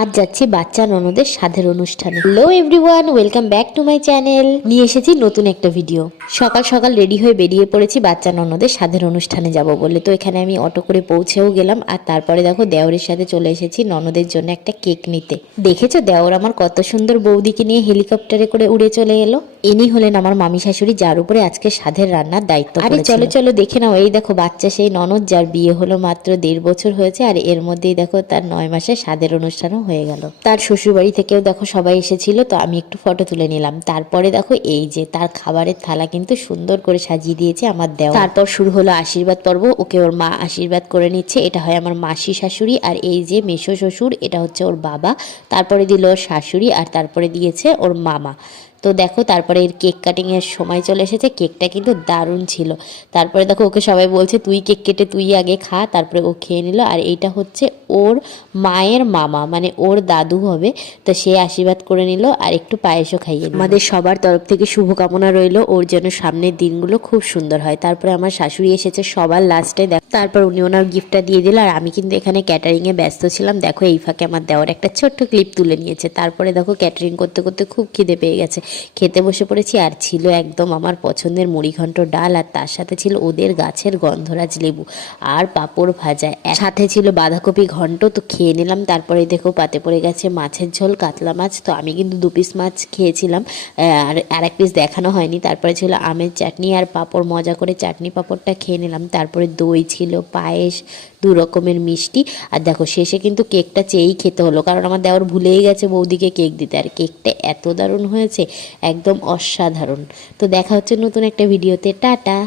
আজ যাচ্ছি বাচ্চা ননদের স্বাদের অনুষ্ঠানে। Hello everyone, welcome back to my channel. নিয়ে এসেছি নতুন একটা ভিডিও। সকাল সকাল রেডি হয়ে বেরিয়ে পড়েছি বাচ্চা ননদের স্বাদের অনুষ্ঠানে যাব বলে। তো এখানে আমি অটো করে পৌঁছেও গেলাম, আর তারপরে দেখো দেওরের সাথে চলে এসেছি ননদের জন্য একটা কেক নিতে। দেখেছো দেওর আমার কত সুন্দর বৌদিকে নিয়ে হেলিকপ্টারে করে উড়ে চলে এলো। ইনি হলেন আমার মামি শাশুড়ি, যার উপরে আজকে স্বাদের রান্নার দায়িত্ব। আরে চলো চলো দেখে নাও, এই দেখো বাচ্চা সেই ননদ, যার বিয়ে হলো মাত্র 1.5 বছর হয়েছে, আর এর মধ্যেই দেখো তার 9 মাসে স্বাদের অনুষ্ঠানও হয়ে গেল। তার শ্বশুর বাড়ি থেকেও দেখো সবাই এসেছিল, তো আমি একটু ফটো তুলে নিলাম। তারপরে দেখো এই যে তার খাবারের থালা কিন্তু সুন্দর করে সাজিয়ে দিয়েছে আমার দেওর। তারপর শুরু হলো আশীর্বাদ পর্ব। ওকে ওর মা আশীর্বাদ করে নিচ্ছে, এটা হয় আমার মাসি শাশুড়ি, আর এই যে মেসো শ্বশুর, এটা হচ্ছে ওর বাবা। তারপরে দিল ওর শাশুড়ি, আর তারপরে দিয়েছে ওর মামা। তো দেখো তারপরে এর কেক কাটিংয়ের সময় চলে এসেছে। কেকটা কিন্তু দারুণ ছিল। তারপরে দেখো ওকে সবাই বলছে তুই কেক কেটে তুই আগে খা, তারপরে ও খেয়ে নিল। আর এইটা হচ্ছে ওর মায়ের মামা, মানে ওর দাদু হবে, তো সে আশীর্বাদ করে নিল আর একটু পায়েসও খাইয়ে নিল। আমাদের সবার তরফ থেকে শুভকামনা রইল ওর যেন সামনের দিনগুলো খুব সুন্দর হয়। তারপরে আমার শাশুড়ি এসেছে সবার লাস্টে, তারপর উনি ওনার গিফটটা দিয়ে দিল, আর আমি কিন্তু এখানে ক্যাটারিংয়ে ব্যস্ত ছিলাম। দেখো এই ফাঁকে আমার দেওয়ার একটা ছোট্ট ক্লিপ তুলে নিয়েছে। তারপরে দেখো ক্যাটারিং করতে করতে খুব খিদে পেয়ে গেছে, খেতে বসে পড়েছি। আর ছিল একদম আমার পছন্দের মুড়িঘণ্ট ডাল, আর তার সাথে ছিল ওদের গাছের গন্ধরাজ লেবু আর পাঁপড় ভাজা, সাথে ছিল বাঁধাকপি ঘন্ট। তো খেয়ে নিলাম। তারপরে দেখো পাতে পড়ে গেছে মাছের ঝোল, কাতলা মাছ। তো আমি কিন্তু 2 পিস মাছ খেয়েছিলাম, আর 1 পিস দেখানো হয়নি। তারপরে ছিল আমের চাটনি আর পাঁপড়, মজা করে চাটনি পাঁপড়টা খেয়ে নিলাম। তারপরে দই ছিল, পায়েস, 2 রকমের মিষ্টি। আর দেখো শেষে কিন্তু কেকটা চেয়েই খেতে হলো, কারণ আমার দেওর ভুলেই গেছে বৌদিকে কেক দিতে। আর কেকটা এত দারুণ হয়েছে, একদম অসাধারণ। তো দেখা হচ্ছে নতুন একটা ভিডিওতে। টাটা।